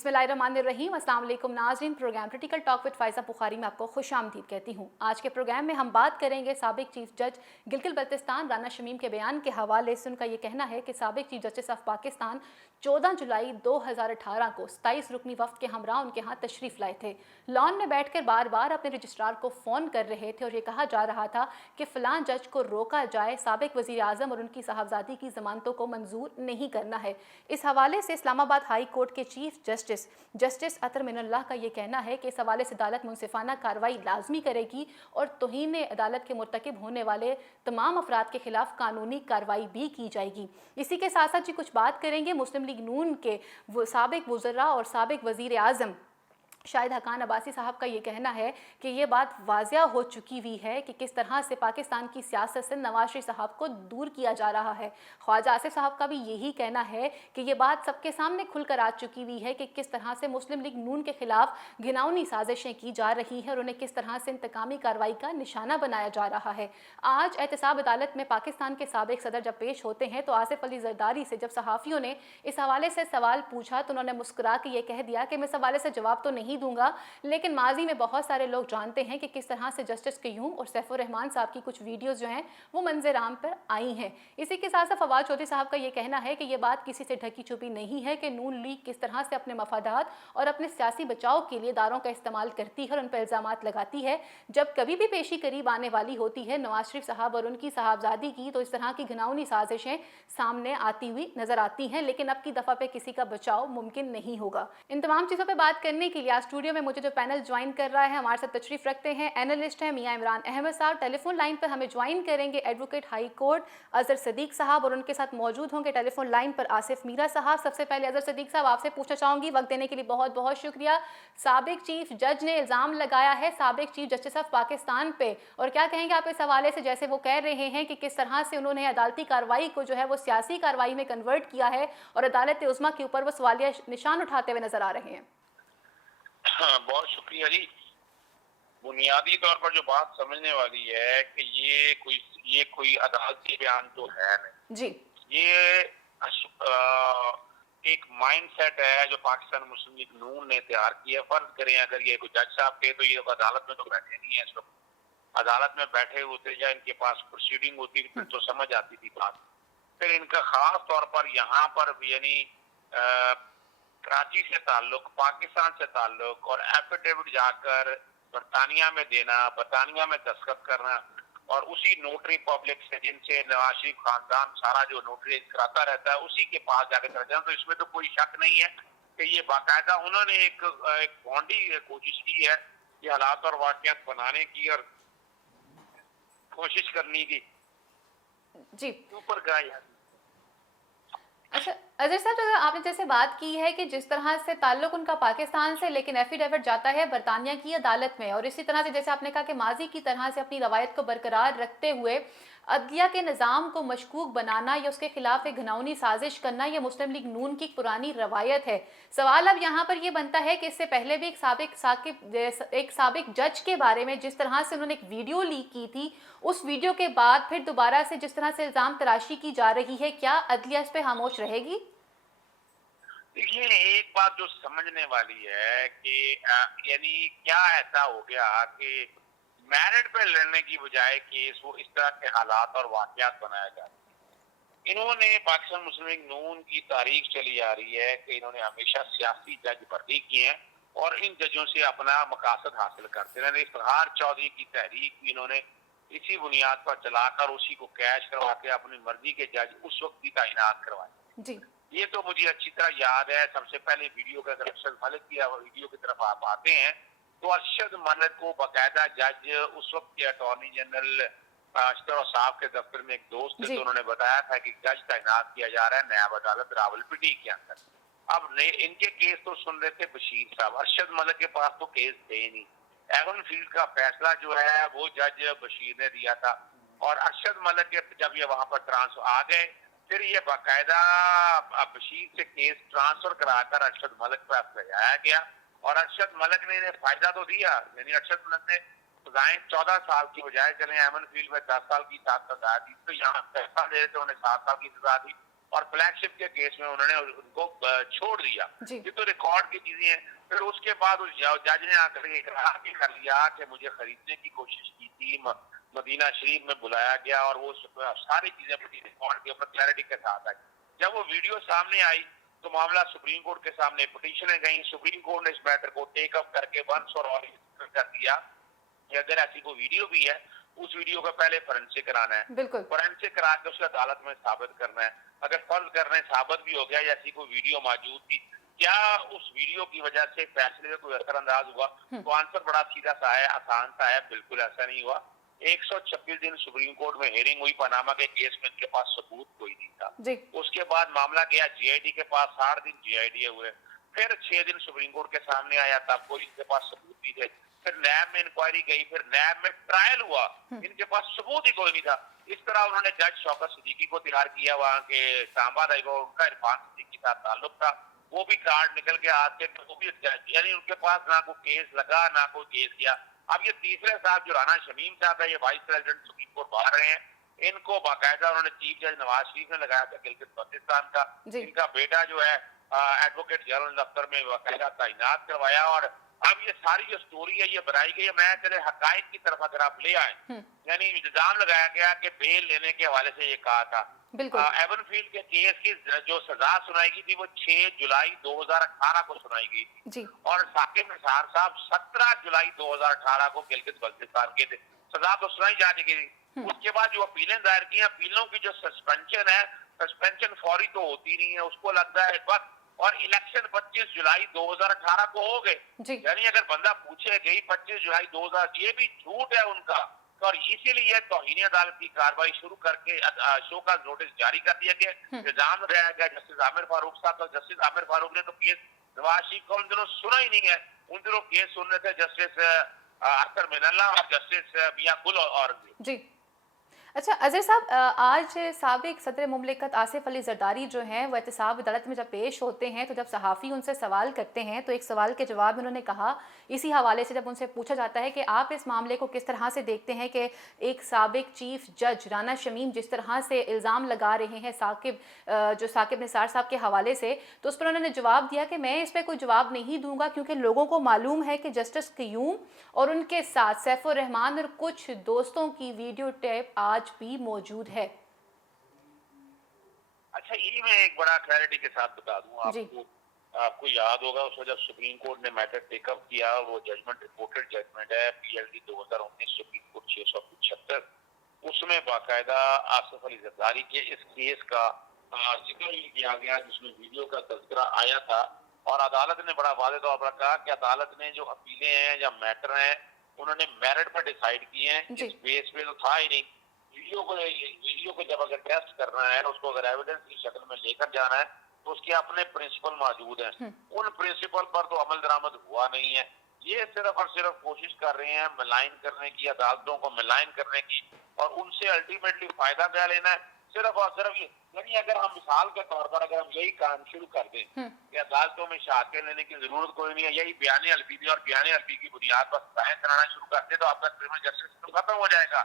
बिस्मिल्लाहिर्रहमानिर्रहीम। अस्सलाम वालेकुम नाज़रीन, programme critical talk with Faiza Bukhari में आपको खुशामदीद कहती हूँ। आज के प्रोग्राम में हम बात करेंगे साबिक चीफ जज गिलगित बल्तिस्तान राना शमीम के बयान के हवाले से। उनका ये कहना है कि साबिक चीफ जस्टिस ऑफ पाकिस्तान 14 जुलाई 2018 को 27 रुकनी वफ्द के हमरा उनके यहाँ तशरीफ़ लाए थे। लॉन में बैठकर बार बार अपने रजिस्ट्रार को फ़ोन कर रहे थे और ये कहा जा रहा था कि फ़लाँ जज को रोका जाए, साबिक वज़ीर आज़म और उनकी साहबजादी की ज़मानतों को मंजूर नहीं करना है। इस हवाले से इस्लामाबाद हाई कोर्ट के चीफ जस्टिस अतर मिनल्लाह का ये कहना है कि इस हवाले से अदालत मुंसिफाना कार्रवाई लाजमी करेगी और तौहीन अदालत के मुर्तकिब होने वाले तमाम अफराद के खिलाफ कानूनी कार्रवाई भी की जाएगी। इसी के साथ साथ जी कुछ बात करेंगे मुस्लिम लीग नून के साबिक वज़रा और साबिक वज़ीर आज़म शाहिद हकान अब्बासी साहब का ये कहना है कि ये बात वाज़िया हो चुकी हुई है कि किस तरह से पाकिस्तान की सियासत से नवाज शरीफ साहब को दूर किया जा रहा है। ख्वाजा आसिफ साहब का भी यही कहना है कि ये बात सबके सामने खुलकर आ चुकी हुई है कि किस तरह से मुस्लिम लीग नून के खिलाफ घिनौनी साजिशें की जा रही हैं और उन्हें किस तरह से इंतकामी कार्रवाई का निशाना बनाया जा रहा है। आज एहतसाब अदालत में पाकिस्तान के साबिक सदर जब पेश होते हैं तो आसिफ अली जरदारी से जब सहाफ़ियों ने इस हवाले से सवाल पूछा तो उन्होंने मुस्कुरा के ये कह दिया कि मैं इस हवाले से जवाब तो नहीं दूंगा, लेकिन माजी में बहुत सारे लोग जानते हैं कि किस तरह से जस्टिस क़य्यूम और सैफुर रहमान साहब की कुछ वीडियोस जो हैं वो मंजर आम पर आई हैं। इसी के साथ साथ फवाद चौधरी साहब का ये कहना है कि ये बात किसी से ढकी छुपी नहीं है कि नून लीग किस तरह से अपने मफादात और अपने सियासी बचाव के लिए दारों का इस्तेमाल करती है और उन पर इल्ज़ामात लगाती है। जब कभी भी पेशी करीब आने वाली होती है नवाज शरीफ साहब और उनकी साहबजादी की, तो इस तरह की घिनौनी साजिशें सामने आती हुई नजर आती हैं, लेकिन अब की दफ़ा पे किसी का बचाव मुमकिन नहीं होगा। इन तमाम चीज़ों पर बात करने के लिए आज स्टूडियो में मुझे जो पैनल ज्वाइन कर रहा है, हमारे साथ तशरीफ रखते हैं एनालिस्ट हैं मियां इमरान अहमद साहब। टेलीफोन लाइन पर हमें ज्वाइन करेंगे advocate high court Azhar Sadiq साहब और उनके साथ मौजूद होंगे टेलीफोन लाइन पर आसिफ मीरा साहब। सबसे पहले अजहर सदीक साहब आपसे पूछना चाहूंगी, वक्त देने के लिए बहुत बहुत शुक्रिया। साबिक चीफ जज ने इल्ज़ाम लगाया है साबिक चीफ जस्टिस ऑफ पाकिस्तान पे, और क्या कहेंगे आप इस हवाले से, जैसे वो कह रहे हैं कि किस तरह से उन्होंने अदालती कार्रवाई को जो है वो सियासी कार्रवाई में कन्वर्ट किया है और अदालत उज़्मा के ऊपर वो सवालिया निशान उठाते हुए नजर आ रहे हैं। हाँ, बहुत शुक्रिया जी। बुनियादी तौर पर जो बात समझने वाली है कि ये कोई अदालती बयान तो है नहीं जी। ये एक माइंडसेट है जो पाकिस्तान मुस्लिम लीग नून ने तैयार किया। फर्ज करें अगर ये कोई जज साहब के, तो ये अदालत में तो बैठे नहीं है, इस वक्त अदालत में बैठे होते या इनके पास प्रोसीडिंग होती फिर तो समझ आती थी बात। फिर इनका खास तौर पर यहाँ पर यानी कराची से ताल्लुक, पाकिस्तान से ताल्लुक और एफिडेविट जाकर बरतानिया में देना, बरतानिया में दस्तखत करना और उसी नोटरी पब्लिक से जिनसे नवाज शरीफ खानदान सारा जो नोटरी कराता रहता है उसी के पास जाकर कर जाना। तो इसमें तो कोई शक नहीं है कि ये बाकायदा उन्होंने एक बॉन्डी कोशिश की है ये हालात और वाकयात बनाने की और कोशिश करने की जी ऊपर का। अच्छा अजहर साहब, जो आपने जैसे बात की है कि जिस तरह से ताल्लुक उनका पाकिस्तान से, लेकिन एफिडेविट जाता है बरतानिया की अदालत में, और इसी तरह से जैसे आपने कहा कि माजी की तरह से अपनी रवायत को बरकरार रखते हुए अदलिया के निज़ाम को मशकूक बनाना या उसके खिलाफ एक घिनौनी साजिश करना, ये मुस्लिम लीग नून की पुरानी रवायत है। सवाल अब यहाँ पर यह बनता है कि इससे पहले भी एक साबिक जज के बारे में जिस तरह से उन्होंने एक वीडियो लीक की थी, उस वीडियो के बाद फिर दोबारा से जिस तरह से इल्ज़ाम तराशी की जा रही है, क्या अदलिया इस पर खामोश रहेगी? देखिए, एक बात जो समझने वाली है कि यानी क्या ऐसा हो गया कि मेरिट पे लड़ने की बजाय केस वो इस तरह के हालात और वाकयात बनाया जाता है। इन्होंने पाकिस्तान मुस्लिम लीग नून की तारीख चली आ रही है कि इन्होंने हमेशा सियासी जज भर्ती किए हैं और इन जजों से अपना मकासद हासिल करते रहे। इफ्तिखार चौधरी की तहरीक भी इन्होंने इसी बुनियाद पर चलाकर उसी को कैश करवा के अपनी मर्जी के जज उस वक्त की तैनात करवाए। जी, ये तो मुझे अच्छी तरह याद है। सबसे पहले वीडियो का अगर अरशद मलिक की वीडियो की तरफ आप आते हैं तो अरशद मलिक को बाकायदा जज उस वक्त के अटॉर्नी जनरल अशतर साहब के दफ्तर में एक दोस्त थे, तो उन्होंने बताया था कि जज तैनात किया जा रहा है नयाब अदालत रावलपिंडी के अंदर। अब इनके केस तो सुन रहे थे बशीर साहब, अरशद मलिक के पास तो केस थे नहीं। एवन फील्ड का फैसला जो है वो जज बशीर ने दिया था और अरशद मलिक के जब ये वहां पर ट्रांसफर आ गए फिर ये बाकायदा बशीर से केस ट्रांसफर कराकर अरशद मलिक पर लगाया गया और अरशद मलिक ने इन्हें फायदा तो दिया। यानी अरशद मलिक ने सजाएं 14 साल की बजाय चले एमन फील्ड में 10 साल की सजा दी, तो यहाँ पैसा दे तो उन्हें 7 साल की सजा दी। और फ्लैगशिप के केस में उन्होंने उनको छोड़ दिया। जी। ये तो रिकॉर्ड की चीजें हैं। फिर उसके बाद उस जज ने आकर इकरार भी कर लिया कि मुझे खरीदने की कोशिश की थी, मदीना शरीफ में बुलाया गया और वो सारी चीजें रिकॉर्ड के ऊपर क्लैरिटी के साथ आई। जब वो वीडियो सामने आई तो मामला सुप्रीम कोर्ट के सामने पिटीशनें गई। सुप्रीम कोर्ट ने इस मैटर को टेक अप करके वंस फॉर ऑल कर दिया कि अगर ऐसी कोई वीडियो भी है, उस वीडियो का पहले फोरेंसिक कराना है, बिल्कुल। फोरेंसिक करा के उसको अदालत में साबित करना है। अगर फर्ज कर रहे हैं साबित भी हो गया ऐसी कोई वीडियो मौजूद थी, क्या उस वीडियो की वजह से फैसले में कोई असरअंदाज हुआ? तो आंसर बड़ा सीधा सा है, आसान सा है, बिल्कुल ऐसा नहीं हुआ। 126 दिन सुप्रीम कोर्ट में हियरिंग हुई, पनामा के केस में इनके पास सबूत कोई नहीं था जी। उसके बाद मामला गया जीआईडी के पास, 60 दिन जीआईडी हुए, फिर 6 दिन सुप्रीम कोर्ट के सामने आया, तब कोई इनके पास सबूत नहीं थे। फिर नैब में इंक्वायरी गई, फिर नैब में ट्रायल हुआ, इनके पास सबूत ही कोई नहीं था। इस तरह उन्होंने जज शौकत सिद्दीकी को तैयार किया, वहाँ के इस्लामाबाद हाई कोर्ट, उनका इरफान सिद्दीकी के साथ ताल्लुक था, वो भी कार्ड निकल के हाथ से, वो भी यानी उनके पास ना कोई केस लगा ना कोई केस किया। अब ये तीसरे साहब जो राना शमीम साहब है, ये वाइस प्रेसिडेंट सुप्रीम कोर्ट बाहर रहे हैं, इनको बाकायदा उन्होंने चीफ जज नवाज शरीफ ने लगाया था गिलगित बल्तिस्तान का। इनका बेटा जो है एडवोकेट जनरल दफ्तर में बाकायदा तैनात करवाया। और अब ये सारी जो स्टोरी है ये बनाई गई है। मैं चले हकायक की तरफ अगर आप ले आए, यानी इल्जाम लगाया गया कि बेल लेने के हवाले से ये कहा था। एवनफील्ड के केस की जो सजा सुनाई गई थी वो 6 जुलाई 2018 को सुनाई गई थी जी। और साकिब निसार साहब 17 जुलाई 2018 को गिलगित बल्तिस्तान के सजा तो सुनाई जा चुकी थी। उसके बाद जो अपीलें दायर की, अपीलों की जो सस्पेंशन है, सस्पेंशन फौरी तो होती नहीं है, उसको लगता है वक्त, और इलेक्शन 25 जुलाई 2018 को हो गए। यानी अगर बंदा पूछे गई 25 जुलाई 2000, ये भी झूठ है उनका। और इसीलिए तौहीन अदालत की कार्रवाई शुरू करके शो का नोटिस जारी कर दिया गया। इल्जाम लगाया गया जस्टिस आमिर फारूक साहब का। जस्टिस आमिर फारूक ने तो केस नवाज शरीफ का उन दिनों सुना ही नहीं है। उन दिनों केस सुन रहे थे जस्टिस अख्तर मिनल्ला और जस्टिस मियां गुल और जी। अच्छा अजहर साहब, आज साबिक सदर मुमलिकत आसिफ अली जरदारी जो हैं वो एहतसाब अदालत में जब पेश होते हैं तो जब सहाफ़ी उनसे सवाल करते हैं तो एक सवाल के जवाब में उन्होंने कहा, इसी हवाले से जब उनसे पूछा जाता है कि आप इस मामले को किस तरह से देखते हैं कि एक साबिक चीफ जज राना शमीम जिस तरह से इल्ज़ाम लगा रहे हैं साकिब निसार साहब के हवाले से, तो उस पर उन्होंने जवाब दिया कि मैं इस पर कोई जवाब नहीं दूंगा क्योंकि लोगों को मालूम है कि जस्टिस क़य्यूम और उनके साथ सैफुर रहमान और कुछ दोस्तों की वीडियो टेप आज भी मौजूद है। अच्छा, ये मैं एक बड़ा क्लैरिटी के साथ बता दूं आपको याद होगा उस जब सुप्रीम कोर्ट ने मैटर टेकअप किया, वो जजमेंट रिपोर्टेड जजमेंट है PLD 2019 सुप्रीम कोर्ट 675, उसमें बाकायदा आसिफ अली जरदारी के इस केस का जिक्र ही किया गया जिसमें वीडियो का तज़किरा आया था। और अदालत ने बड़ा वाज़ेह तौर पर कहा कि अदालत ने जो अपीलें हैं या मैटर हैं उन्होंने मेरिट पर डिसाइड किए हैं, इस बेस पे तो था ही नहीं। वीडियो को जब अगर टेस्ट करना है, उसको अगर एविडेंस की शक्ल में लेकर जाना है तो उसके अपने प्रिंसिपल मौजूद हैं। उन प्रिंसिपल पर तो अमल दरामद हुआ नहीं है। ये सिर्फ और सिर्फ कोशिश कर रहे हैं मिलाइन करने की, अदालतों को मिलाइन करने की और उनसे अल्टीमेटली फायदा क्या लेना है। सिर्फ और सिर्फ ये, यानी अगर हम मिसाल के तौर पर अगर हम यही काम शुरू कर दें कि अदालतों में शहादतें लेने की जरूरत कोई नहीं है, यही बयान अलबी और बयान अलबी की बुनियाद पर सजाएं कराना शुरू कर दे तो आपका क्रिमिनल जस्टिस तो खत्म हो जाएगा।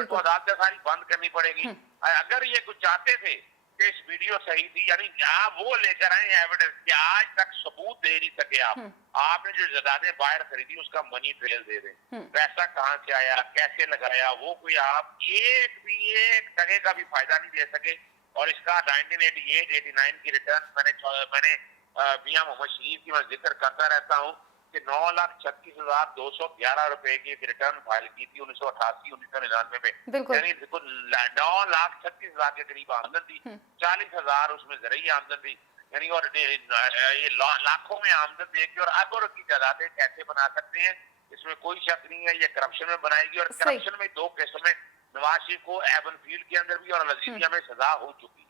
तो अदालतें सारी बंद करनी पड़ेगी। अगर ये कुछ चाहते थे कि इस वीडियो सही थी, यानी आप वो लेकर आए एविडेंस कि आज तक सबूत दे नहीं सके आपने जो जदादें बाहर खरीदी उसका मनी ट्रेल दे दें, पैसा कहाँ से आया, कैसे लगाया, वो कोई आप एक टके का भी फायदा नहीं दे सके। और इसका 1988-89 की रिटर्न मैंने मियां मोहम्मद शरीफ की मैं जिक्र करता रहता हूँ कि 9,36,211 रुपए की एक रिटर्न फाइल की थी 1988-1999 में, यानी 9,36,000 के करीब आमदन थी, 40,000 उसमें ज़रूरी आमदन थी, यानी और ये लाखों में आमदन देके और अरबों की जायदादें कैसे बना सकते हैं, इसमें कोई शक नहीं है। ये करप्शन में बनाएगी और करप्शन में 2 केसों में नवाज शरीफ को एवनफील्ड के अंदर भी और लजीजिया में सजा हो चुकी है।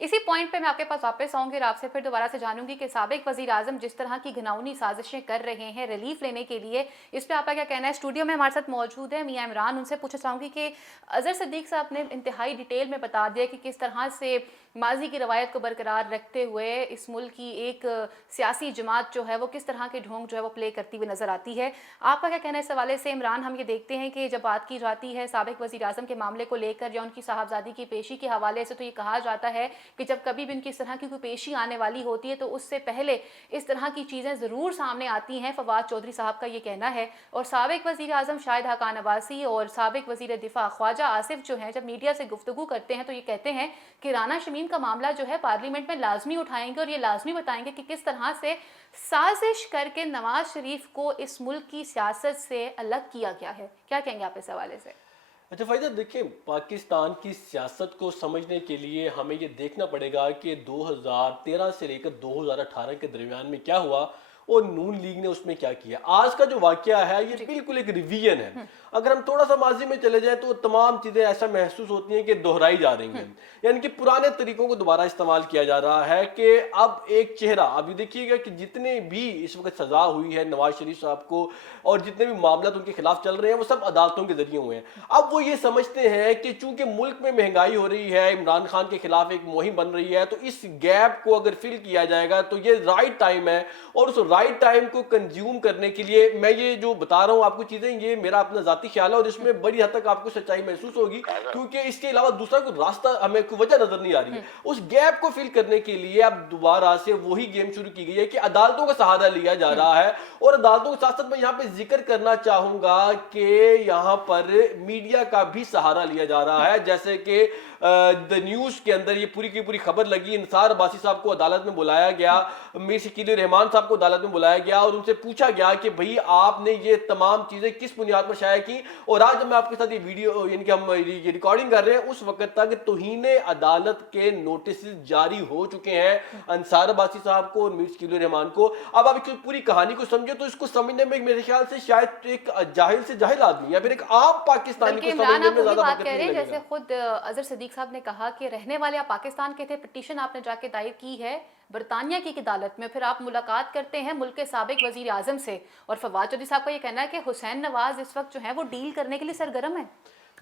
इसी पॉइंट पे मैं आपके पास वापस आऊंगी और आपसे फिर दोबारा से जानूंगी कि साबिक वजीर आजम जिस तरह की घिनौनी साजिशें कर रहे हैं रिलीफ लेने के लिए, इस पे आपका क्या कहना है। स्टूडियो में हमारे साथ मौजूद है मियां इमरान, उनसे पूछना चाहूंगी कि अजहर सिद्दीक साहब ने इंतहाई डिटेल में बता दिया कि किस तरह से माजी की रवायत को बरकरार रखते हुए इस मुल्क की एक सियासी जमात जो है वो किस तरह के ढोंग जो है वो प्ले करती हुई नजर आती है। आपका क्या कहना है इस हवाले से। इमरान, हम ये देखते हैं कि जब बात की जाती है साबिक वज़ीर आज़म के मामले को लेकर या उनकी साहबजादी की पेशी के हवाले से तो ये कहा जाता है कि जब कभी भी उनकी इस तरह की कोई पेशी आने वाली होती है तो उससे पहले इस तरह की चीज़ें ज़रूर सामने आती हैं। फवाद चौधरी साहब का ये कहना है। और साबिक वज़ीर आज़म शाहिद हक़ान अब्बासी और साबिक वज़ीर दिफा ख्वाजा आसिफ जो हैं, जब मीडिया से गुफ्तगू करते हैं तो ये कहते हैं कि राना शमीम का मामला जो है पार्लियामेंट में लाजमी उठाएंगे और ये लाजमी बताएंगे कि किस तरह से साजिश करके नवाज शरीफ को इस मुल्क की सियासत से अलग किया गया है। क्या कहेंगे आप इस हवाले से? अच्छा फ़ायदा, देखिए पाकिस्तान की सियासत को समझने के लिए हमें ये देखना पड़ेगा कि 2013 से लेकर 2018 के दरमियान में क्या हुआ और नून लीग ने उसमें क्या किया। आज का जो वाकया है ये बिल्कुल एक रिवीजन है। अगर हम थोड़ा सा माजी में चले जाएं तो तमाम चीज़ें ऐसा महसूस होती हैं कि दोहराई जा रही हैं, यानी कि पुराने तरीकों को दोबारा इस्तेमाल किया जा रहा है कि अब एक चेहरा, अभी देखिएगा कि जितने भी इस वक्त सजा हुई है नवाज शरीफ साहब को और जितने भी मामला उनके खिलाफ चल रहे हैं वो सब अदालतों के जरिए हुए हैं। अब वो ये समझते हैं कि चूंकि मुल्क में महंगाई हो रही है, इमरान खान के खिलाफ एक मुहिम बन रही है, तो इस गैप को अगर फिल किया जाएगा तो ये राइट टाइम है। और उस राइट टाइम को कंज्यूम करने के लिए मैं ये जो बता रहा हूँ आपको चीजें, ये मेरा अपना जाती ख्याल है और इसमें बड़ी हद तक आपको सच्चाई महसूस होगी, क्योंकि इसके अलावा दूसरा कोई रास्ता हमें कोई वजह नजर नहीं आ रही है। उस गैप को फिल करने के लिए अब दोबारा से वही गेम शुरू की गई है कि अदालतों का सहारा लिया जा रहा है। और अदालतों के साथ साथ मैं यहाँ पे जिक्र करना चाहूंगा कि यहाँ पर मीडिया का भी सहारा लिया जा रहा है। जैसे कि द न्यूज के अंदर ये पूरी की पूरी खबर लगी, इंसार अब्बासी साहब को अदालत में बुलाया गया, मीर शकील रहमान साहब को अदालत में बुलाया गया और उनसे पूछा गया कि भाई आपने ये तमाम चीजें किस बुनियाद पर शाया की। और आज जब मैं आपके साथ ये वीडियो यानी कि हम ये रिकॉर्डिंग कर रहे हैं उस वक्त तक तौहीने अदालत के नोटिस जारी हो चुके हैं अंसार अब्बासी साहब को और मीर शकील रहमान को। अब आप इसकी पूरी कहानी को समझे तो इसको समझने में मेरे ख्याल से शायद एक जाहिल से जाहिल आदमी या फिर एक आम पाकिस्तानी को समझने में ज्यादा वक्त नहीं लगेगा। जैसे खुद अजहर सिद्दीक साहब ने कहा कि रहने वाले आप पाकिस्तान के थे, पिटीशन आपने जाके दायर की है बरतानिया की अदालत में, फिर आप मुलाकात करते हैं मुल्क के साबिक वजीर आजम से। और फवाद चौधरी साहब का ये कहना है कि हुसैन नवाज इस वक्त जो है वो डील करने के लिए सरगर्म है।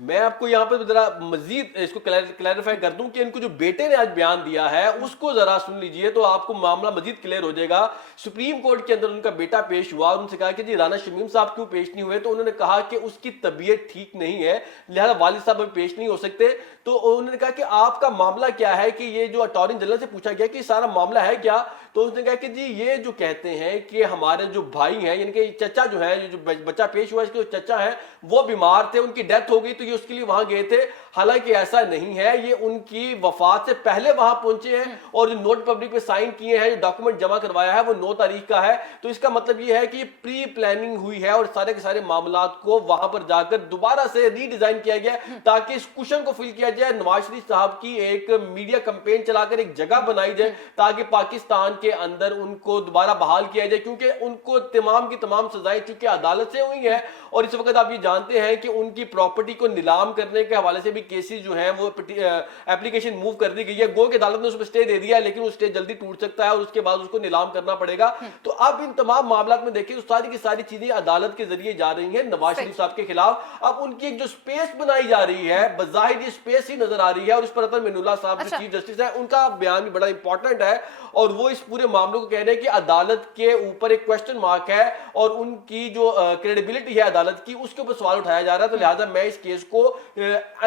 मैं आपको यहाँ पर जरा मजीद इसको क्लैरिफाई कर दूं कि इनको जो बेटे ने आज बयान दिया है उसको जरा सुन लीजिए तो आपको मामला मजीद क्लियर हो जाएगा। सुप्रीम कोर्ट के अंदर उनका बेटा पेश हुआ और उनसे कहा कि जी राना शमीम साहब क्यों पेश नहीं हुए, तो उन्होंने कहा कि उसकी तबीयत ठीक नहीं है लिहाजा वालिद साहब अभी पेश नहीं हो सकते। तो उन्होंने कहा कि आपका मामला क्या है, कि ये जो अटॉर्नी जनरल से पूछा गया कि सारा मामला है क्या, तो उसने कहा कि जी ये जो कहते हैं कि हमारे जो भाई हैं यानी कि चचा जो है, जो बच्चा पेश हुआ इसके जो चचा हैं वो बीमार थे, उनकी डेथ हो गई तो ये उसके लिए वहां गए थे। हालांकि ऐसा नहीं है, ये उनकी वफात से पहले वहां पहुंचे हैं और जो नोट पब्लिक पे साइन किए हैं, जो डॉक्यूमेंट जमा करवाया है वो 9 तारीख का है। तो इसका मतलब ये है कि प्री प्लानिंग हुई है और सारे के सारे मामलात को वहां पर जाकर दोबारा से रीडिजाइन किया गया ताकि इस कुशन को फिल किया जाए। नवाज शरीफ साहब की एक मीडिया कैंपेन चलाकर एक जगह बनाई जाए ताकि पाकिस्तान के अंदर उनको दोबारा बहाल किया जाए, क्योंकि उनको तमाम की तमाम सजाएं चूंकि अदालत से हुई है और इस वक्त आप ये जानते हैं कि उनकी प्रॉपर्टी को नीलाम करने के हवाले से भी केसेस जो है वो एप्लीकेशन मूव कर दी गई है। गो की अदालत ने उस पर स्टे दे दिया लेकिन वो स्टे जल्दी टूट सकता है और उसके बाद उसको नीलाम करना पड़ेगा। तो अब इन तमाम मामलों में देखिए तो सारी की सारी चीजें अदालत के जरिए जा रही हैं नवाज शरीफ साहब के खिलाफ। अब उनकी एक जो स्पेस बनाई जा रही है बज़ाहिर ये स्पेस ही नजर आ रही है और इस पर अतर मिनुल्लाह साहब जो चीफ जस्टिस है उनका बयान भी बड़ा इंपॉर्टेंट है और वो इस पूरे मामले को कह रहे हैं कि अदालत के ऊपर एक क्वेश्चन मार्क है और उनकी जो क्रेडिबिलिटी है अदालत की उसके ऊपर सवाल उठाया जा रहा है। तो लिहाजा मैं इस केस को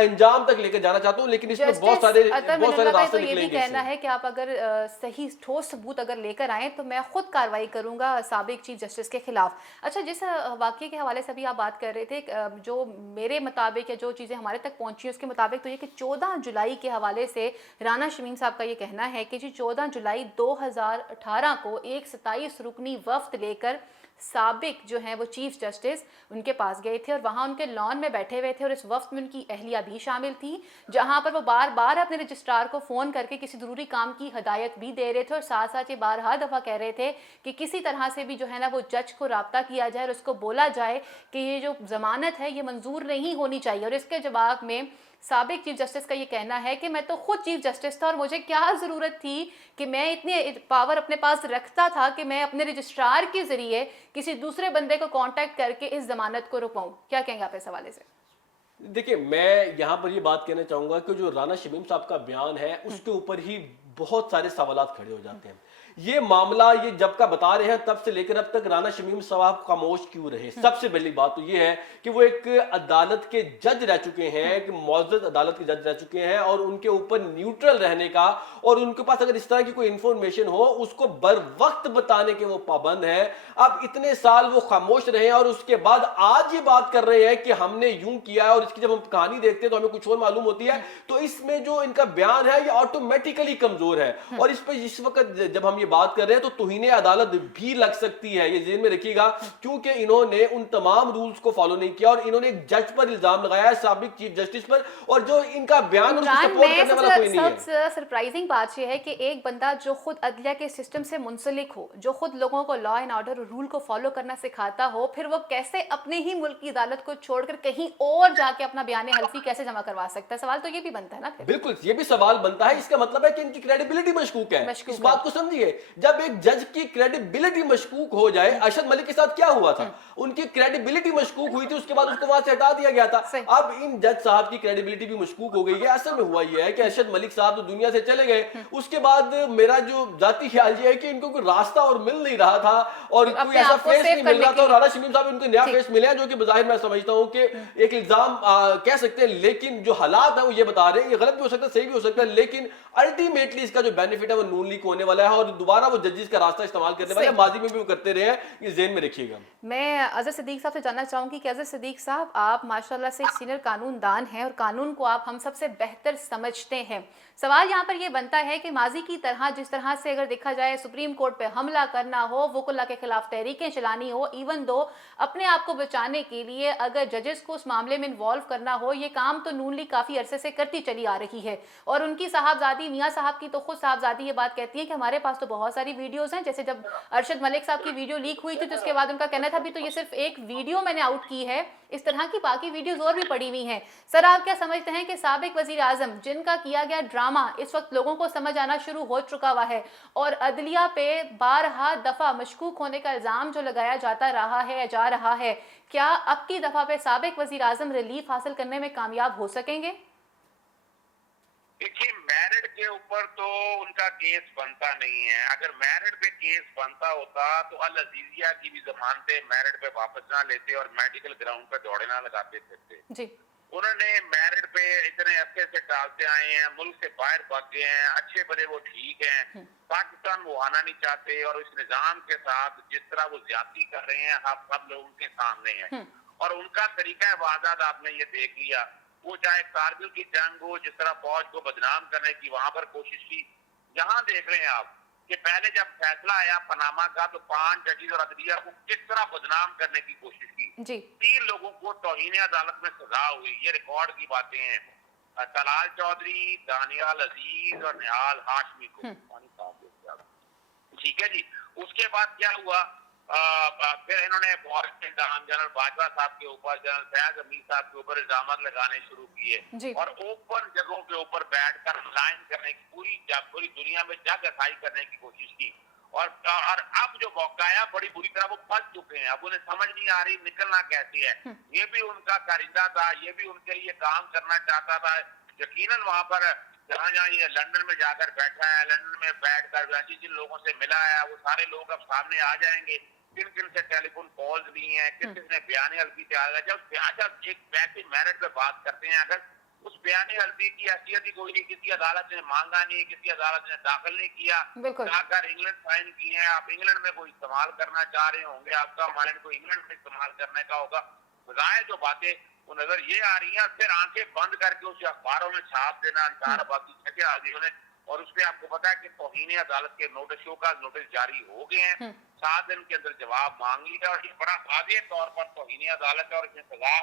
अंजाम तक लेकर जाना चाहता हूं, लेकिन इसमें बहुत सारे रास्ते तो ये भी कहना है कि आप अगर सही ठोस सबूत अगर लेकर आए तो मैं खुद कार्रवाई करूंगा साबिक चीफ जस्टिस के खिलाफ। अच्छा, जिस वाकये के हवाले से अभी आप बात कर रहे थे, जो मेरे मुताबिक या जो चीज़ें हमारे तक पहुंची उसके मुताबिक तो ये कि 14 जुलाई के हवाले से राना शमीम साहब का ये कहना है कि जी 14 जुलाई 2018 को एक 27 रुकनी वफ्द लेकर साबिक जो हैं वो चीफ जस्टिस उनके पास गए थे और वहाँ उनके लॉन में बैठे हुए थे और इस वफ्द में उनकी अहलिया भी शामिल थी, जहाँ पर वो बार बार अपने रजिस्ट्रार को फ़ोन करके किसी ज़रूरी काम की हदायत भी दे रहे थे और साथ साथ ये बारहा दफ़ा कह रहे थे कि किसी तरह से भी जो है ना वो जज को राब्ता किया जाए और उसको बोला जाए कि ये जो ज़मानत है ये मंजूर नहीं होनी चाहिए। और इसके जवाब में साबिक चीफ जस्टिस का ये कहना है कि मैं तो खुद चीफ जस्टिस था और मुझे क्या ज़रूरत थी कि मैं इतने पावर अपने पास रखता था कि मैं अपने रजिस्ट्रार के ज़रिए किसी दूसरे बंदे को कांटेक्ट करके इस ज़मानत को रुकवाऊं। क्या कहेंगे आप इस हवाले से? देखिए, मैं यहाँ पर ये बात कहना चाहूँगा कि जो राना शमीम साहब का बयान है उसके ऊपर ही बहुत सारे सवालात खड़े हो जाते हैं। ये मामला ये जब का बता रहे हैं तब से लेकर अब तक राना शमीम साहब खामोश क्यों रहे? सबसे पहली बात तो ये है कि वो एक अदालत के जज रह चुके हैं, कि मौजूद अदालत के जज रह चुके हैं, और उनके ऊपर न्यूट्रल रहने का और उनके पास अगर इस तरह की कोई इंफॉर्मेशन हो उसको बर वक्त बताने के वो पाबंद है। अब इतने साल वो खामोश रहे और उसके बाद आज ये बात कर रहे हैं कि हमने यूं किया है, और इसकी जब हम कहानी देखते हैं तो हमें कुछ और मालूम होती है। तो इसमें जो इनका बयान है ये ऑटोमेटिकली कमजोर है, और इस पर इस वक्त जब हम ये बात कर रहे हैं तो तौहीन अदालत भी लग सकती है, ये ज़हन में रखिएगा, क्योंकि इन्होंने उन तमाम रूल्स को फॉलो नहीं किया और इन्होंने एक जज पर इल्जाम लगाया है, साबिक चीफ जस्टिस पर, और जो इनका बयान उनको सपोर्ट करने वाला कोई नहीं है। सबसे सरप्राइजिंग बात यह है कि एक बंदा जो खुद अदलिया के सिस्टम से मुंसलिक हो, जो खुद लोगों को लॉ एंड ऑर्डर और रूल को फॉलो करना सिखाता हो, फिर वो कैसे अपने ही मुल्क की अदालत को छोड़कर कहीं और जाके अपना बयान हल्फी कैसे जमा करवा सकता है? सवाल तो ये भी बनता है ना फिर। बिल्कुल, ये भी सवाल बनता है। इसका मतलब है कि इनकी क्रेडिबिलिटी मशकूक है। इस बात को समझिए, जब एक जज की क्रेडिबिलिटी मशकूक हो जाए, अरशद मलिक के साथ क्या हुआ था, उनकी क्रेडिबिलिटी मशकूक हुई थी, उसके बाद उसको वहां से हटा दिया गया था। अब इन जज साहब की क्रेडिबिलिटी भी मशकूक हो गई है। असल में हुआ यह है कि अरशद मलिक साहब तो दुनिया से चले गए, उसके बाद मेरा जो जाती ख्याल ये है कि इनको कोई रास्ता और मिल नहीं रहा था और कोई ऐसा फेस नहीं मिल रहा था, और राना शमीम साहब इनको नया फेस मिले हैं, जो कि बज़ाहिर मैं समझता हूं कि एक इल्जाम कह सकते हैं, लेकिन जो हालात है वो ये बता रहे हैं, ये गलत भी हो सकता है, सही भी हो सकता है, लेकिन अल्टीमेटली इसका जो बेनिफिट है वो नून लीग होने वाला है और दोबारा वो जजेस का रास्ता इस्तेमाल करने वाले हैं। माजी में भी वो करते रहे हैं, ये ज़हन में रखिएगा। मैं अज़हर सिद्दीक साहब से जानना चाहूंगी कि अज़हर सिद्दीक साहब, आप माशाल्लाह से एक सीनियर कानूनदान हैं और कानून को आप हम सबसे बेहतर समझते हैं। सवाल यहाँ पर यह बनता है कि माजी की तरह जिस तरह से अगर देखा जाए सुप्रीम कोर्ट पे हमला करना हो, वकुला के खिलाफ तहरीकें चलानी हो, इवन दो अपने आप को बचाने के लिए अगर जजेस को उस मामले में इन्वॉल्व करना हो, ये काम तो नून लीग काफ़ी अरसे से करती चली आ रही है। और उनकी साहबजादी मियाँ साहब की तो खुद साहबजादी ये बात कहती है कि हमारे पास तो बहुत सारी वीडियोज़ हैं। जैसे जब अरशद मलिक साहब की वीडियो लीक हुई थी तो उसके बाद उनका कहना था भी तो ये सिर्फ एक वीडियो मैंने आउट की है, इस तरह की बाकी वीडियोस और भी पड़ी हुई हैं। सर, आप क्या समझते हैं कि साबिक वजीर आजम जिनका किया गया ड्रामा इस वक्त लोगों को समझ आना शुरू हो चुका हुआ है और अदलिया पे बारहा दफा मशकूक होने का इल्जाम जो लगाया जाता रहा है या जा रहा है, क्या अब की दफा पे साबिक वजीर आजम रिलीफ हासिल करने में कामयाब हो सकेंगे? देखिए, मेरिट के ऊपर तो उनका केस बनता नहीं है। अगर मेरिट पे केस बनता होता तो अल अजीजिया की भी जमानतें मेरिट पे वापस ना लेते और मेडिकल ग्राउंड पे दौड़े ना लगाते थे जी। उन्होंने मेरिट पे इतने अरसे से टालते आए हैं, मुल्क से बाहर भाग गए हैं, अच्छे भले वो ठीक हैं, पाकिस्तान वो आना नहीं चाहते, और इस निजाम के साथ जिस तरह वो ज्यादती कर रहे हैं हम सब लोगों के सामने है। और उनका तरीका वारदात आपने ये देख लिया, वो चाहे कारगिल की जंग हो, जिस तरह फौज को बदनाम करने की वहां पर कोशिश की। यहाँ देख रहे हैं आप कि पहले जब फैसला आया पनामा का तो 5 जजेस और अदलिया को किस तरह बदनाम करने की कोशिश की जी। 3 लोगों को तौहीन अदालत में सजा हुई, ये रिकॉर्ड की बातें हैं। तलाल चौधरी, दानियाल अजीज और निहाल हाशमी को, ठीक है जी। उसके बाद क्या हुआ, फिर इन्होंने जनरल बाजवा साहब के ऊपर, जनरल फैज अमीर साहब के ऊपर इल्जाम लगाने शुरू किए और ओपन जगहों के ऊपर बैठकर लाइन करने की पूरी दुनिया में जग असाई करने की कोशिश की। और अब जो मौका है बड़ी बुरी तरह वो फंस चुके हैं। अब उन्हें समझ नहीं आ रही निकलना कैसे है। ये भी उनका कारिंदा था, ये भी उनके लिए काम करना चाहता था। यकीनन वहां पर जहाँ ये लंदन में जाकर बैठा है, लंदन में बैठकर जिन लोगों से मिला है वो सारे लोग अब सामने आ जाएंगे। किन किन से टेलीफोन कॉल्स ली हैं, किन किन ने बयानी हल्फी तैयार है। जब एक वैसे मेरिट पे बात करते हैं, अगर उस बयानी हल्फी की हैसियत ही कोई नहीं, किसी अदालत ने मांगा नहीं, किसी अदालत ने दाखिल नहीं किया, जाकर इंग्लैंड साइन किए हैं, आप इंग्लैंड में कोई इस्तेमाल करना चाह रहे होंगे, आपका माइंड को इंग्लैंड में इस्तेमाल करने का होगा। बजाय जो बातें वो नजर ये आ रही है, फिर आंखें बंद करके उसे अखबारों में छाप देना, अंसार बाकी जगह आदि होने। और उसपे आपको पता है कि तौहीन अदालत के नोटिसों का नोटिस जारी हो गए हैं, 7 दिन के अंदर जवाब मांग लिया और ये बड़ा वाज़ेह तौर पर तौहीन अदालत है और इसमें सजा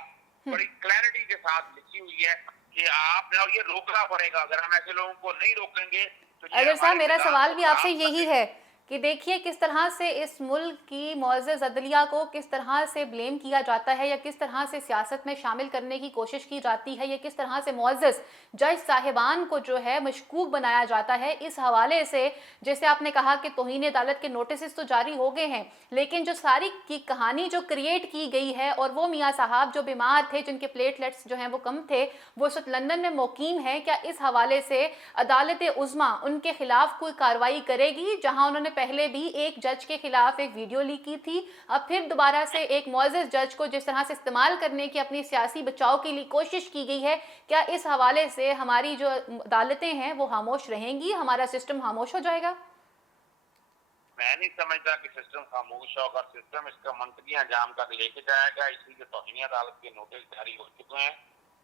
बड़ी क्लैरिटी के साथ लिखी हुई है कि आपने, और ये रोकना पड़ेगा। अगर हम ऐसे लोगों को नहीं रोकेंगे तो अगर साहब मेरा सवाल भी आपसे यही है कि देखिए किस तरह से इस मुल्क की मुअज़्ज़ज़ अदलिया को किस तरह से ब्लेम किया जाता है या किस तरह से सियासत में शामिल करने की कोशिश की जाती है या किस तरह से मुअज़्ज़ज़ जज साहिबान को जो है मशकूक बनाया जाता है। इस हवाले से जैसे आपने कहा कि तौहीन अदालत के नोटिस तो जारी हो गए हैं, लेकिन जो सारी की कहानी जो क्रिएट की गई है और वो मियाँ साहब जो बीमार थे, जिनके प्लेटलेट्स जो हैं वो कम थे, वो इस वक्त लंदन में मुकीम है, क्या इस हवाले से अदालत उज़्मा उनके खिलाफ कोई कार्रवाई करेगी? जहां उन्होंने पहले भी एक जज के खिलाफ एक वीडियो लीक की थी, अब फिर दोबारा से एक मुअज़्ज़ज़ जज को जिस तरह से इस्तेमाल करने की अपनी सियासी बचाव के लिए कोशिश की गई है, क्या इस हवाले से हमारी जो अदालतें हैं वो खामोश रहेंगी, हमारा सिस्टम खामोश हो जाएगा? मैं नहीं समझता कि सिस्टम खामोश होगा। सिस्टम इसका मंतकी अंजाम तक लेके जाएगा, इसलिए तौहीन अदालत के नोटिस जारी हो चुके हैं।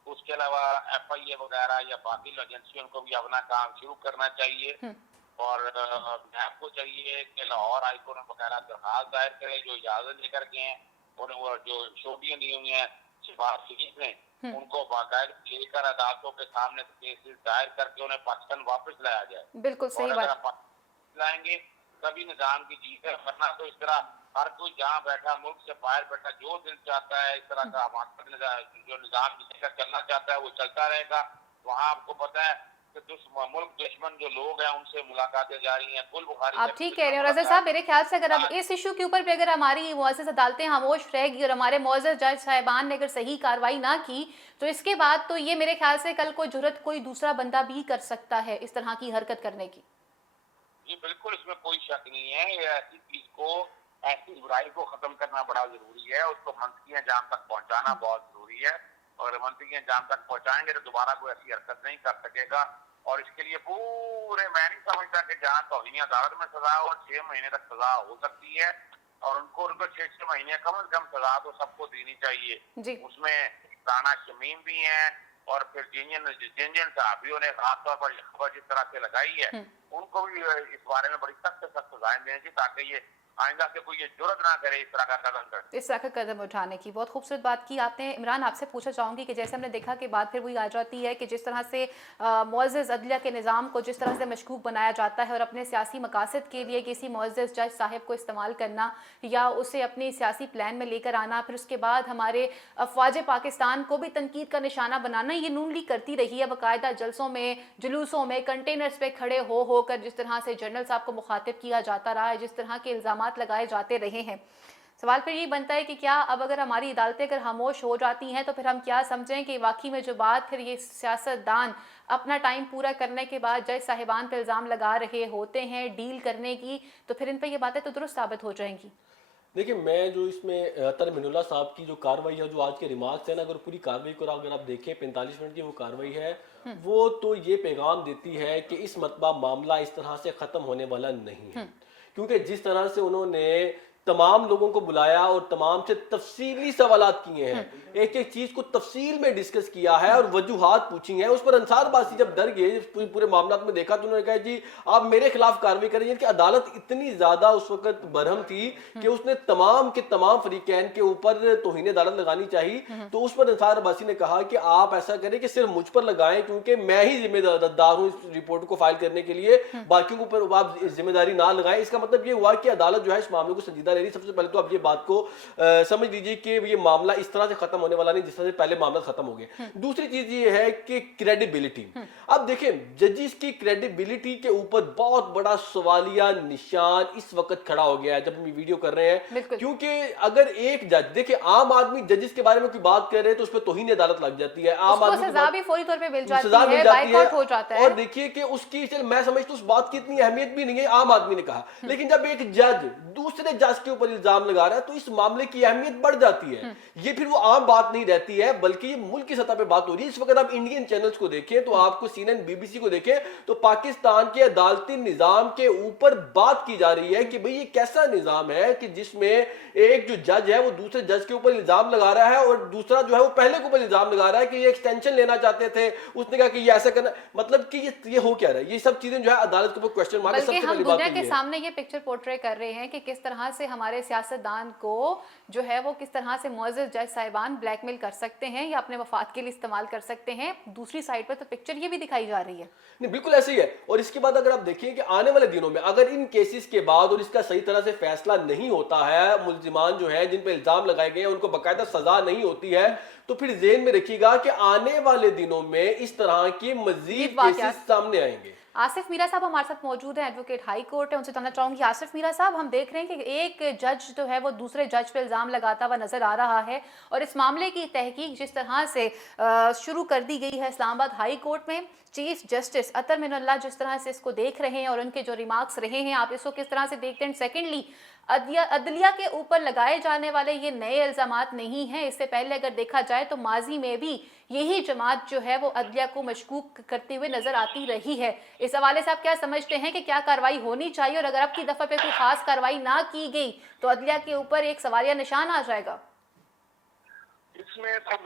उसके अलावा FIA वगैरह या बाकी एजेंसियों को भी अपना काम शुरू करना चाहिए और नैब को चाहिए कि लाहौर हाईकोर्ट वगैरह दरखास्त दायर करे, जो इजाजत लेकर के हैं और वो जो छोटियां दी हुई हैं सिफारिश ने उनको बाकायदा लेकर अदालतों के सामने केसेस दायर करके उन्हें पाकिस्तान वापस लाया जाए। बिल्कुल सही और अगर बात। लाएंगे तभी निजाम की जीत है, वरना तो इस तरह हर कोई जहाँ बैठा मुल्क से बाहर बैठा जो दिल चाहता है इस तरह का हमारा जो निजाम जिसका चलना चाहता है वो चलता रहेगा। वहाँ आपको पता है कि मुल्क दुश्मन जो लोग हैं उनसे मुलाकातें जारी हैं। कुल बुखारी आप ठीक कह रहे हैं। और रज़ा साहब, मेरे ख्याल से अगर अब इस इशू के ऊपर भी अगर हमारी मुअज़्ज़ज़ अदालतें खामोश रहेगी और हमारे मुअज़्ज़ज़ जज साहिबान ने अगर सही कार्रवाई ना की, तो इसके बाद तो ये मेरे ख्याल से कल को जुर्रत कोई दूसरा बंदा भी कर सकता है इस तरह की हरकत करने की। जी बिल्कुल, इसमें कोई शक नहीं है। ये ऐसी चीज को, ऐसी बुराई को खत्म करना बड़ा जरूरी है, उसको मंतकी अंजाम तक पहुंचाना बहुत जरूरी है और मंतकी अंजाम तक पहुंचाएंगे तो दोबारा कोई ऐसी हरकत नहीं कर सकेगा। और इसके लिए पूरे, मैं नहीं समझता कि जहाँ तौहीन अदालत में सजा हो 6 महीने तक सजा हो सकती है और उनको 6 महीने कम से कम सजा तो सबको देनी चाहिए। उसमें राना शमीम भी हैं और फिर जिन साहबियों ने खासतौर पर खबर जिस तरह से लगाई है उनको भी इस बारे में बड़ी सख्त सजाएं देनी चाहिए ताकि ये आइंदा से कोई ये जुर्रत ना करे इस तरह का कदम करने, इस तरह का कदम उठाने की। बहुत खूबसूरत बात की आपने। इमरान, आपसे पूछना चाहूँगी कि जैसे हमने देखा कि बात फिर वही आ जाती है कि जिस तरह से मुअज़्ज़ज़ अदलिया के निज़ाम को जिस तरह से मशकूक बनाया जाता है और अपने सियासी मकासद के लिए किसी मुअज़्ज़ज़ जज साहिब को इस्तेमाल करना या उसे अपनी सियासी प्लान में लेकर आना, फिर उसके बाद हमारे अफवाज पाकिस्तान को भी तनकीद का निशाना बनाना, ये नून लीग करती रही है। बाकायदा जलसों में, जुलूसों में, कंटेनर्स पे खड़े होकर जिस तरह से जनरल साहब को मुखातिब किया जाता रहा है, जिस तरह के इल्ज़ाम लगाए जाते रहे हैं। सवाल फिर ये बनता है कि क्या अब अगर हमारी अदालतें अगर खामोश हो जाती हैं तो फिर हम क्या समझें कि वाकई में जो बात फिर ये सियासतदान अपना टाइम पूरा करने के बाद जज साहिबान पर इल्ज़ाम लगा रहे होते हैं डील करने की, तो फिर इन पर ये बातें तो दुरुस्त साबित हो जाएंगी। देखिए, मैं जो इसमें तरमिनुल्लाह साहब की जो कार्रवाई है, जो आज के रिमार्क्स है ना, अगर पूरी कार्रवाई को अगर आप देखें 45 मिनट की वो कार्रवाई है, वो तो ये पैगाम देती है कि इस मरतबा मामला इस तरह से ख़त्म होने वाला नहीं है। क्योंकि जिस तरह से उन्होंने तमाम लोगों को बुलाया और तमाम से तफसीली सवालात किए हैं, एक एक चीज को तफसील में डिस्कस किया है और वजूहात पूछी हैं। उस पर अंसार बासी जब डर गए पूरे मामला में देखा तो उन्होंने कहा जी आप मेरे खिलाफ कार्रवाई करें। यानी कि अदालत इतनी ज्यादा उस वक्त बरहम थी कि उसने तमाम के तमाम फरीकैन के ऊपर तौहीन अदालत लगानी चाहिए। तो उस पर अंसार बासी ने कहा कि आप ऐसा करें कि सिर्फ मुझ पर लगाएं क्योंकि मैं ही जिम्मेदार हूं इस रिपोर्ट को फाइल करने के लिए, बाकियों के ऊपर आप जिम्मेदारी ना लगाएं। इसका मतलब ये हुआ कि अदालत जो है इस मामले को संजीदा ले रही। सबसे पहले तो आप ये बात को समझ लीजिए कि ये मामला इस तरह से खत्म होने वाला नहीं जिस तरह से पहले मामला खत्म हो गया। दूसरी चीज ये है कि क्रेडिबिलिटी। अब देखें, जजिस की क्रेडिबिलिटी के ऊपर बहुत बड़ा सवालिया निशान इस वक्त खड़ा हो गया है जब हम वीडियो कर रहे हैं। क्योंकि अगर एक जज, देखिए आम आदमी जजिस के बारे में कोई बात कर रहे हैं तो उस पर तौहीन अदालत लग जाती है, आम आदमी सजा भी फौरी तौर पे मिल जाती है, बाइकआउट हो जाता है। और देखिए कि उसकी, मैं समझता हूं उस बात की इतनी अहमियत भी नहीं है, आम आदमी ने कहा। लेकिन जब एक जज दूसरे जज के ऊपर इल्जाम लगा रहा है तो इस मामले की अहमियत बढ़ जाती है। ये फिर वो आम बात नहीं रहती है बल्कि ये मुल्क की सतह पे बात हो रही है। इस वक्त आप इंडियन चैनल्स को देखें तो आपको CNN, BBC को देखें तो पाकिस्तान के अदालती निजाम के ऊपर बात की जा रही है कि भाई ये कैसा निजाम है कि जिसमें एक जो जज है वो दूसरे जज के ऊपर इल्जाम लगा रहा है और दूसरा जो है वो पहले के ऊपर इल्जाम लगा रहा है कि ये एक्सटेंशन लेना चाहते थे, उसने कहा कि ये ऐसा करना, मतलब कि ये हो क्या रहा है। ये सब चीजें जो है अदालत के ऊपर क्वेश्चन मार्क है। सबसे पहली बात के सामने ये पिक्चर पोर्ट्रे कर रहे हैं कि किस तरह से हमारे सियासतदान को जो है वो किस तरह से मुअज़्ज़ज़ जज साहिबान ब्लैकमेल कर सकते हैं या अपने मफाद के लिए इस्तेमाल कर सकते हैं। दूसरी साइड पर तो पिक्चर ये भी दिखाई जा रही है। नहीं, बिल्कुल ऐसे ही है। और इसके बाद अगर आप देखिए कि आने वाले दिनों में अगर इन केसेस के बाद और इसका सही तरह से फैसला नहीं होता है, मुल्जिमान जो है जिन पे इल्जाम लगाए गए हैं उनको बाकायदा सजा नहीं होती है, तो फिर ज़हन में रखिएगा कि आने वाले दिनों में इस तरह के मजीद केसेस सामने आएंगे। आसिफ मीरा साहब हमारे साथ मौजूद हैं, एडवोकेट हाई कोर्ट है, उनसे जानना चाहूंगी। आसिफ मीरा साहब, हम देख रहे हैं कि एक जज जो है वो दूसरे जज पे इल्ज़ाम लगाता हुआ नजर आ रहा है और इस मामले की तहकीक जिस तरह से शुरू कर दी गई है इस्लामाबाद हाई कोर्ट में, चीफ जस्टिस अतर मिनल्ला जिस तरह से इसको देख रहे हैं और उनके जो रिमार्क्स रहे हैं, आप इसको किस तरह से देखते हैं? सेकेंडली, अदलिया के ऊपर लगाए जाने वाले ये नए इल्ज़ामात नहीं हैं। इससे पहले अगर देखा जाए तो माजी में भी यही जमात जो है वो अदलिया को मशकूक करते हुए नजर आती रही है। इस हवाले से आप क्या समझते हैं कि क्या कार्रवाई होनी चाहिए, और अगर अब की दफा पे कोई खास कार्रवाई ना की गई तो अदलिया के ऊपर एक सवालिया निशान आ जाएगा? इसमें तो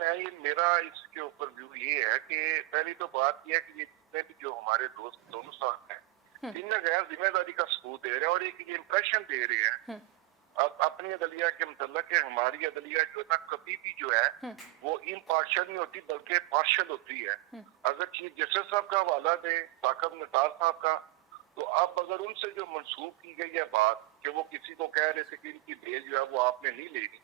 मेरा इसके ऊपर व्यू ये है कि पहली तो बात यह है कि ये जितने भी जो हमारे दोस्त दोनों साथ हैं, इनमें गैर जिम्मेदारी का सबूत दे रहे हैं और एक ये इम्प्रेशन दे रहे हैं अब अपनी अदलिया के मतलब कि हमारी अदलिया जो है ना कभी भी जो है वो इम्पार्शियल नहीं होती बल्कि पार्शियल होती है। अगर चीफ जस्टिस साहब का हवाला दे साकिब निसार साहब का, तो अब अगर उनसे जो मंसूब की गई है बात कि वो किसी को कह रहे थे कि इनकी बेल जो है वो आपने नहीं लेनी,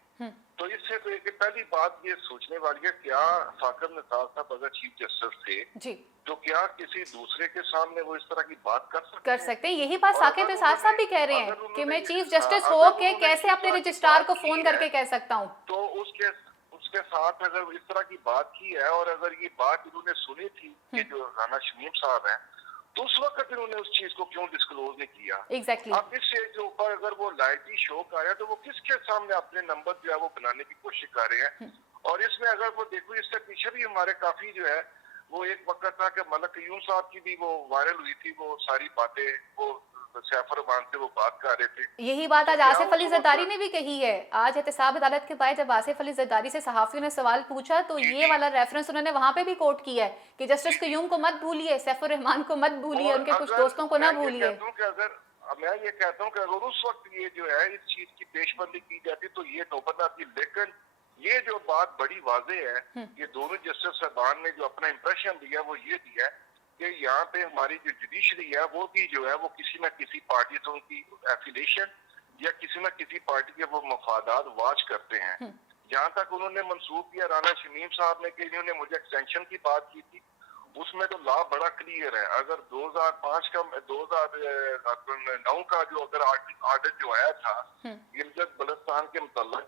तो इससे तो एक पहली बात ये सोचने वाली है, क्या साकिब निसार साहब अगर चीफ जस्टिस थे तो क्या किसी दूसरे के सामने वो इस तरह की बात कर सकते हैं? यही बात साकिब निसार साहब भी कह रहे हैं कि मैं चीफ जस्टिस हो के कैसे अपने रजिस्ट्रार को फोन करके कह सकता हूँ। तो उसके साथ अगर इस तरह की बात की है और अगर ये बात इन्होंने सुनी थी कि जो राना शमीम साहब है, तो उस वक्त इन्होंने उस चीज को क्यों डिस्क्लोज नहीं किया? एग्जैक्टली। अब इस स्टेज के ऊपर अगर वो लाइटी शो का है तो वो किसके सामने अपने नंबर जो है वो बनाने की कोशिश कर रहे हैं। और इसमें अगर वो देखो इससे पीछे भी हमारे काफी जो है वो एक वक्त था कि मलक यूं साहब की भी वो वायरल हुई थी, वो सारी बातें वो सैफर बांध से वो बात कर रहे थे। यही बात आज आसिफ अली जरदारी ने भी कही है। आज एहतसाब अदालत के बाद जब आसिफ अली जरदारी से सहाफियों ने सवाल पूछा तो ये वाला रेफरेंस उन्होंने वहां पे भी कोट किया है कि जस्टिस क्यूम को मत भूलिए, सैफुर रहमान को मत भूलिए, उनके कुछ दोस्तों को ना भूलिए। मैं ये कहता हूँ कि अगर उस वक्त ये जो है इस चीज की पेशबंदी की जाती तो ये नौबत आती, लेकिन ये जो बात बड़ी वाजे है कि दोनों जस्टिस साहबान ने जो अपना इंप्रेशन दिया वो ये दिया कि यहाँ पे हमारी जो जुडिशरी है वो भी जो है वो किसी न किसी पार्टी से उनकी एफिलिएशन या किसी न किसी पार्टी के वो मफादात वाच करते हैं। जहाँ तक उन्होंने मंसूब किया राना शमीम साहब ने कि इन्होंने मुझे एक्सटेंशन की बात की थी, उसमें तो लॉ बड़ा क्लियर है। अगर 2005 का 2009 का जो अगर आर्डर जो आया था गिलगित बल्तिस्तान के मुतल्लिक,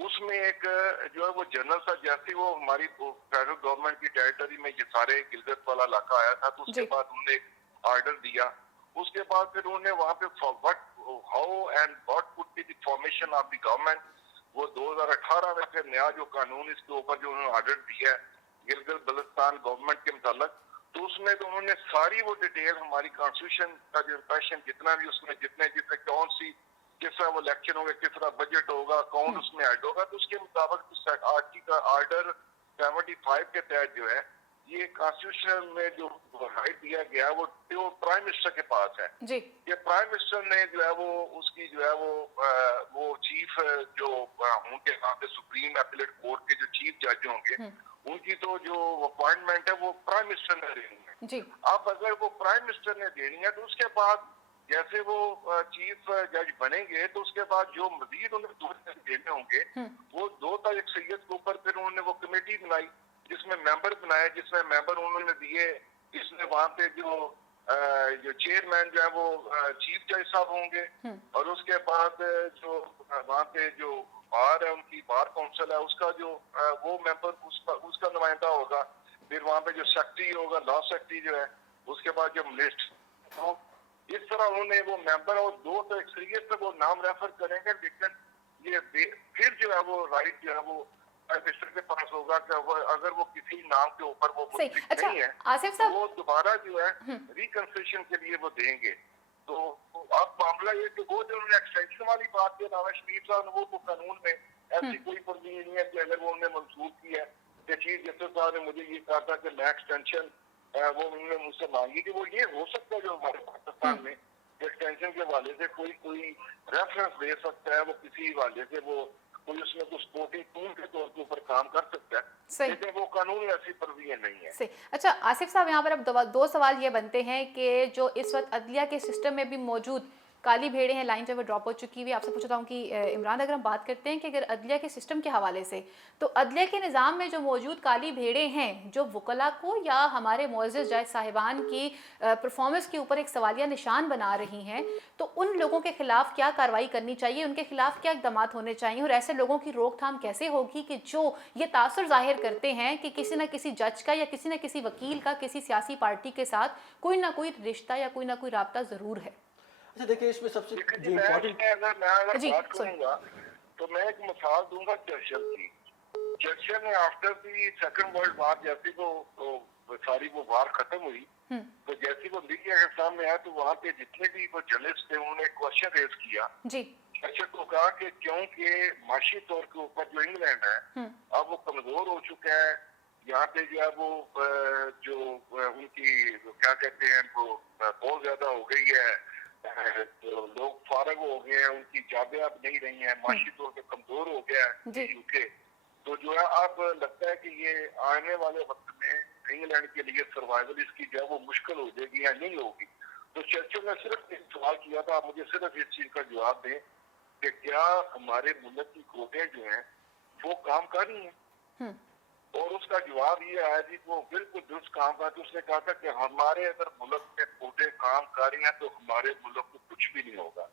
उसमें एक जो है वो जनरल सा जैसे वो हमारी फेडरल गवर्नमेंट की टेरिटरी में ये सारे गिलगित वाला इलाका आया था, तो उसके बाद उन्होंने एक आर्डर दिया। उसके बाद फिर उन्होंने वहाँ पे how and what could be the formation of the government, वो 2018 में फिर नया जो कानून इसके ऊपर जो उन्होंने आर्डर दिया है गिलगित बल्तिस्तान गवर्नमेंट के मुताबिक, तो उसमें तो उन्होंने सारी वो डिटेल हमारी कॉन्स्टिट्यूशन का जो इम्प्रेशन जितना भी उसमें जितने कौन सी किस तरह वो इलेक्शन होगा, किस तरह बजट होगा, अकाउंट उसमें ऐड होगा, तो उसके मुताबिक आर्डर 75 के तहत जो है ये कॉन्स्टिट्यूशन में जो राइट दिया गया वो प्राइम मिनिस्टर के पास है जी। ये प्राइम मिनिस्टर ने जो है वो उसकी जो है वो चीफ जो उनके यहाँ पे सुप्रीम एपीलेट कोर्ट के जो चीफ जज होंगे उनकी तो जो अपॉइंटमेंट है वो प्राइम मिनिस्टर ने देनी है जी। अब अगर वो प्राइम मिनिस्टर ने देनी है तो उसके बाद जैसे वो चीफ जज बनेंगे तो उसके बाद जो मजीद उन्हें 2 देने होंगे वो 2 तारीख सैयद के ऊपर फिर उन्होंने वो कमेटी बनाई जिसमें मेंबर बनाए, जिसमें मेंबर उन्होंने दिए, जिसमें वहाँ पे जो चेयरमैन जो है वो चीफ जज साहब होंगे और उसके बाद जो वहाँ पे जो बार है उनकी बार काउंसिल है उसका जो वो मेंबर उसका नुमाइंदा होगा, फिर वहाँ पे जो सेक्रेटरी होगा लॉ सेक्रेटरी जो है, उसके बाद जो मिनिस्टर, तो इस तरह उन्होंने वो मेंबर और 2 तो अक्सरियत से वो नाम रेफर करेंगे, लेकिन ये फिर जो है वो राइट जो है वो मिनिस्टर के पास होगा कि अगर वो किसी नाम के ऊपर वो अच्छा, नहीं है आसिफ साहब, तो वो दोबारा जो है रिकंसिडरेशन के लिए वो देंगे। तो अब मामला ये कि वो जो उन्होंने एक्सटेंशन वाली बात की नवाज शरीफ साहब ने वो तो कानून में ऐसी कोई प्रोविजन नहीं है कि अगर वो उन्होंने मंसूब की है कि चीफ जस्टिस साहब ने मुझे ये कहा था कि मैं एक्सटेंशन वो उन्होंने मुझसे मांगी थी, वो ये हो सकता है जो हमारे पाकिस्तान में एक्सटेंशन के हवाले से कोई रेफरेंस दे सकता है, वो किसी हवाले से वो कोई उसमें कुछ स्पोर्टिंग टूल के तौर के ऊपर काम कर सकता है, सही। लेकिन वो कानून ऐसी प्रोविजन नहीं है। सही। अच्छा आसिफ साहब, यहाँ पर अब दो सवाल ये बनते हैं कि जो इस वक्त अदलिया के सिस्टम में भी मौजूद काली भेड़ें हैं, लाइन पे वो ड्रॉप हो चुकी हुई। आपसे पूछता हूँ कि इमरान, अगर हम बात करते हैं कि अगर अदलिया के सिस्टम के हवाले से, तो अदलिया के निज़ाम में जो मौजूद काली भेड़ें हैं, जो वकला को या हमारे मुअज़्ज़ज़ जज साहिबान की परफॉर्मेंस के ऊपर एक सवालिया निशान बना रही हैं, तो उन लोगों के खिलाफ क्या कार्रवाई करनी चाहिए, उनके खिलाफ क्या इक़दाम होने चाहिए, और ऐसे लोगों की रोकथाम कैसे होगी कि जो ये तासुर जाहिर करते हैं कि किसी न किसी जज का या किसी न किसी वकील का किसी सियासी पार्टी के साथ कोई ना कोई रिश्ता या कोई ना कोई राब्ता ज़रूर है। अच्छा देखिए, इसमें सबसे लेकिन जो इम्पोर्टेंट, अगर जी, बात करूंगा तो मैं एक मिसाल दूंगा चर्चिल की। चर्चिल ने after the second world war जैसी तो सारी वो वार खत्म हुई, तो जैसी वो मीडिया के सामने आया तो वहाँ पे जितने भी वो जर्नलिस्ट थे उन्होंने क्वेश्चन रेज किया जी। चर्चिल को, कहा कि क्योंकि माशी तौर के ऊपर जो इंग्लैंड है अब वो कमजोर हो चुका है, यहाँ पे जो है वो जो उनकी क्या कहते हैं वो बहुत ज्यादा हो गई है, तो लोग फारग हो गए हैं, उनकी जाबे अब नहीं रही हैं, माशी तौर पे कमजोर हो गया है यूके, तो जो है अब लगता है कि ये आने वाले वक्त में इंग्लैंड के लिए सर्वाइवल इसकी जो है वो मुश्किल हो जाएगी या नहीं होगी। तो चर्चिल ने सिर्फ एक सवाल किया था, आप मुझे सिर्फ इस चीज का जवाब दें कि क्या हमारे मुल्क की कोर्टें जो हैं वो काम कर रही हैं, और उसका जवाब ये आया जी वो बिल्कुल दुरुस्त काम कर। तो उसने कहा था कि हमारे अगर मुल्क में कोर्टें काम कर रही हैं तो हमारे मुल्क को कुछ भी नहीं होगा।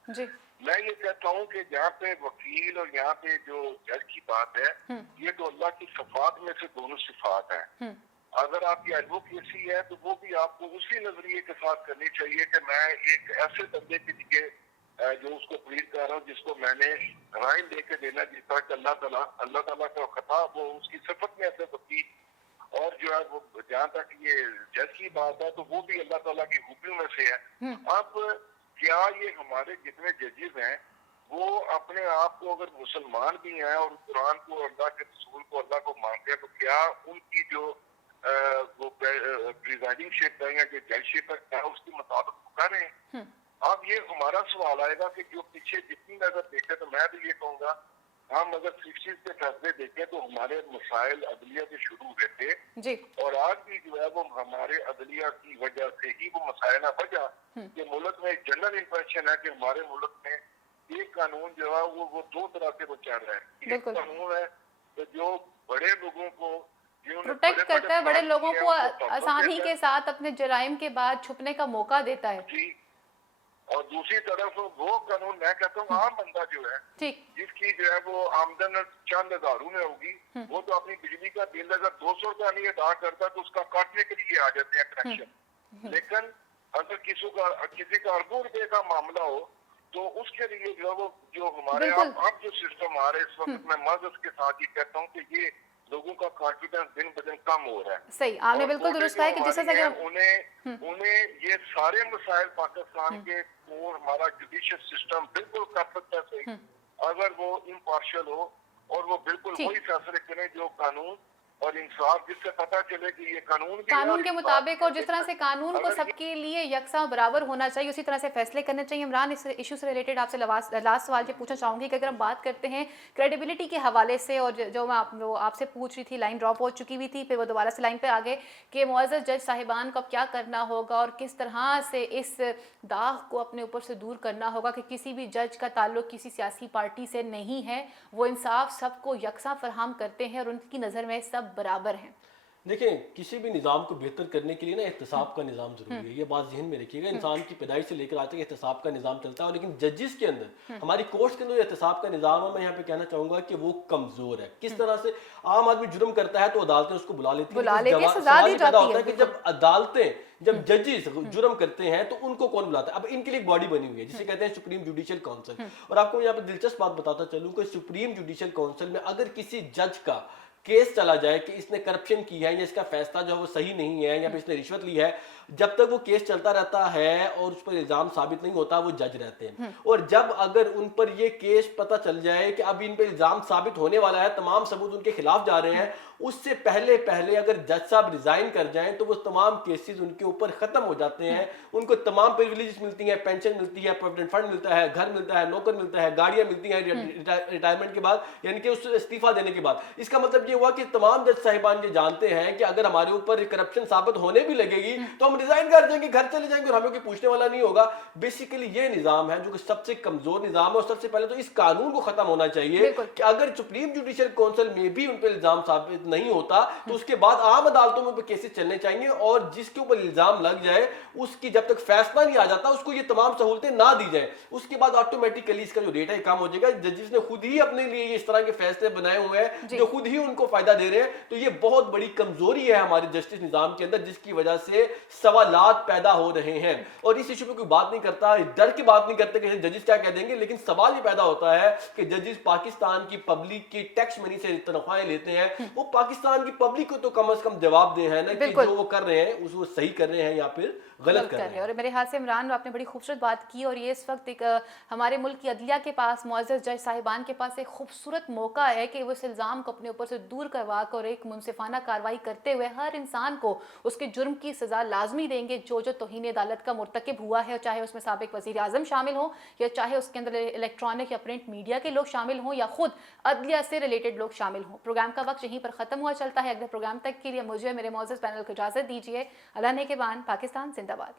मैं ये कहता हूँ कि यहाँ पे वकील और यहाँ पे जो जज की बात है, ये तो अल्लाह की सिफात में से दोनों सिफात है। अगर आपकी एडवोकेसी है तो वो भी आपको उसी नजरिए के साथ करनी चाहिए कि मैं एक ऐसे बंदे के लिए जो उसको प्लीड कर रहा हूँ जिसको मैंने राय लेके देना, जिस तरह अल्लाह ताला का खता वो उसकी सिफत में ऐसे वकील, और जो है वो जहाँ तक ये जज की बात है तो वो भी अल्लाह ताला की खूबियों में से है। अब क्या ये हमारे जितने जजेस हैं वो अपने आप को अगर मुसलमान भी हैं और कुरान को, अल्लाह के रसूल को, अल्लाह को मानते हैं, तो क्या उनकी जो वो प्रिजाइडिंग शिप है या जो जजशिप है क्या उसके मुताबिक वो कर रहे हैं? अब ये हमारा सवाल आएगा कि जो पीछे जितनी अगर देखें तो मैं भी ये कहूँगा, हम अगर 60s के फैसले देखें तो हमारे मसाइल अदलिया से शुरू हुए थे जी। और आज भी जो है वो हमारे अदलिया की वजह से ही वो मसाइल ना बचा कि मुल्क में जनरल इंप्रेशन है कि हमारे मुल्क में एक कानून जो है वो दो तरह से वो चल रहा है। एक कानून है तो जो बड़े लोगों को प्रोटेक्ट करता है, बड़े लोगों को आसानी के साथ अपने जराइम के बाद छुपने का मौका देता है जी, और दूसरी तरफ वो कानून मैं कहता हूँ आम बंदा जो है जिसकी जो है वो आमदन चंद हजारों में होगी, वो तो अपनी बिजली का बिल अगर 200 रुपया नहीं अदा करता तो उसका काटने के लिए आ जाते हैं कनेक्शन। लेकिन अगर किसी का अरबों रुपए का मामला हो तो उसके लिए जो है वो जो हमारे अब जो सिस्टम आ रहे इस वक्त, मैं मज़्ज़ के साथ ये कहता हूँ कि ये लोगों का कॉन्फिडेंस दिन ब दिन कम हो रहा है। सही, आपने बिल्कुल दुरुस्त कहा कि जिस तरह उन्हें ये सारे मसाइल पाकिस्तान के को हमारा जुडिशियल सिस्टम बिल्कुल कर सकता है सही, अगर वो इम्पार्शियल हो और वो बिल्कुल वही फैसले करें जो कानून और इंसाफ, जिससे पता चले कि ये कानून के मुताबिक, और जिस तरह से कानून को सबके लिए यकसा बराबर होना चाहिए उसी तरह से फैसले करने चाहिए। इमरान, इस इशू से रिलेटेड आपसे लास्ट सवाल ये पूछना चाहूँगी कि अगर हम बात करते हैं क्रेडिबिलिटी के हवाले से, और जो मैं आपसे पूछ रही थी, लाइन ड्रॉप हो चुकी हुई थी, फिर वो दोबारा से लाइन पर आ गए कि मुअज़्ज़ज़ जज साहिबान को अब क्या करना होगा और किस तरह से इस दाग को अपने ऊपर से दूर करना होगा कि किसी भी जज का ताल्लुक किसी सियासी पार्टी से नहीं है, वो इंसाफ सबको यकसा फराहम करते हैं और उनकी नज़र में सब बराबर हैं। देखिए, किसी भी निज़ाम को बेहतर करने के लिए ना एहतसाब का निज़ाम ज़रूरी है, ये बात जहन में रखिएगा। इंसान की पैदाइश से लेकर आज तक एहतसाब का निज़ाम चलता है, लेकिन जजेस के अंदर, हमारी कोर्ट्स के अंदर एहतसाब का निज़ाम है, मैं यहाँ पे कहना चाहूँगा कि वो कमज़ोर है। किस तरह से आम आदमी जुर्म करता है तो अदालतें उसको बुला लेती हैं, सवाल ये पैदा होता है कि जब अदालतें, जब जजेस जुर्म करते हैं तो उनको कौन बुलाता है? अब इनके लिए एक बॉडी बनी हुई है जिसे कहते हैं सुप्रीम जुडिशियल काउंसिल। और आपको यहाँ पे दिलचस्प बात बताता चलूँ कि सुप्रीम जुडिशियल काउंसिल में अगर किसी जज का केस चला जाए कि इसने करप्शन की है या इसका फैसला जो है वो सही नहीं है या फिर इसने रिश्वत ली है, जब तक वो केस चलता रहता है और उस पर इल्जाम साबित नहीं होता वो जज रहते हैं। और जब अगर उन पर ये केस पता चल जाए कि अब इन पर इल्जाम साबित होने वाला है, तमाम सबूत उनके खिलाफ जा रहे हैं, उससे पहले पहले अगर जज साहब रिजाइन कर जाएं तो वो तमाम केसेस उनके ऊपर खत्म हो जाते हैं। उनको तमाम प्रिविलेजेस मिलती हैं, पेंशन मिलती है, प्रोविडेंट फंड मिलता है, घर मिलता है, नौकर मिलता है, गाड़ियां मिलती हैं रिटायरमेंट के बाद, यानी कि उस इस्तीफा देने के बाद। इसका मतलब ये हुआ कि तमाम जज साहिबान ये जानते हैं कि अगर हमारे ऊपर करप्शन साबित होने भी लगेगी तो हम रिजाइन कर देंगे, घर चले जाएंगे और हमें कोई पूछने वाला नहीं होगा। बेसिकली ये निजाम है जो कि सबसे कमजोर निजाम है और सबसे पहले तो इस कानून को खत्म होना चाहिए कि अगर सुप्रीम जुडिशियल काउंसिल में भी उन पर इल्जाम साबित नहीं होता तो उसके बाद आम अदालतों में केसेस चलने चाहिए और जिसके ऊपर इल्जाम लग जाए उसकी जब तक फैसला नहीं आ जाता उसको ये तमाम सहूलतें ना दी जाए, उसके बाद ऑटोमेटिकली इसका जो रेट है कम हो जाएगा। जजेस ने खुद ही अपने लिए इस तरह के फैसले बनाए हुए हैं जो खुद ही उनको फायदा दे रहे हैं। तो ये बहुत बड़ी कमजोरी है हमारे जस्टिस निजाम के अंदर, जिसकी वजह से सवालात पैदा हो रहे हैं। और इस इशू पे कोई बात नहीं करता, डर की बात नहीं करते कि जजेस क्या कह देंगे, लेकिन सवाल ये पैदा होता है कि जजेस पाकिस्तान की पब्लिक की टैक्स मनी से तनख्वाहें लेते हैं, वो पाकिस्तान की पब्लिक को तो कम से कम जवाब दे है ना कि जो वो कर रहे हैं उसको सही कर रहे हैं या फिर गलत कर रहे हैं। और मेरे हाथ से इमरान आपने बड़ी खूबसूरत बात की और ये इस वक्त एक हमारे मुल्क की अदलिया के पास, मुअज़्ज़ज़ जज साहिबान के पास एक खूबसूरत मौका है कि वो इस इल्ज़ाम को अपने ऊपर से दूर करवा कर एक मुनसिफाना कार्रवाई करते हुए हर इंसान को उसके जुर्म की सज़ा लाजमी देंगे जो जो तौहीन अदालत का मुर्तकिब हुआ है, चाहे उसमें साबिक वज़ीर आज़म शामिल हो या चाहे उसके अंदर इलेक्ट्रॉनिक या प्रिंट मीडिया के लोग शामिल हों या खुद अदलिया से रिलेटेड लोग शामिल हों। प्रोग्राम का वक्त यहीं पर ख़त्म हुआ चलता है। अगले प्रोग्राम तक के लिए मुझे मेरे मुअज़्ज़ज़ पैनल को इजाज़त दीजिए। अल्लाह ने के बान, पाकिस्तान जिंदाबाद।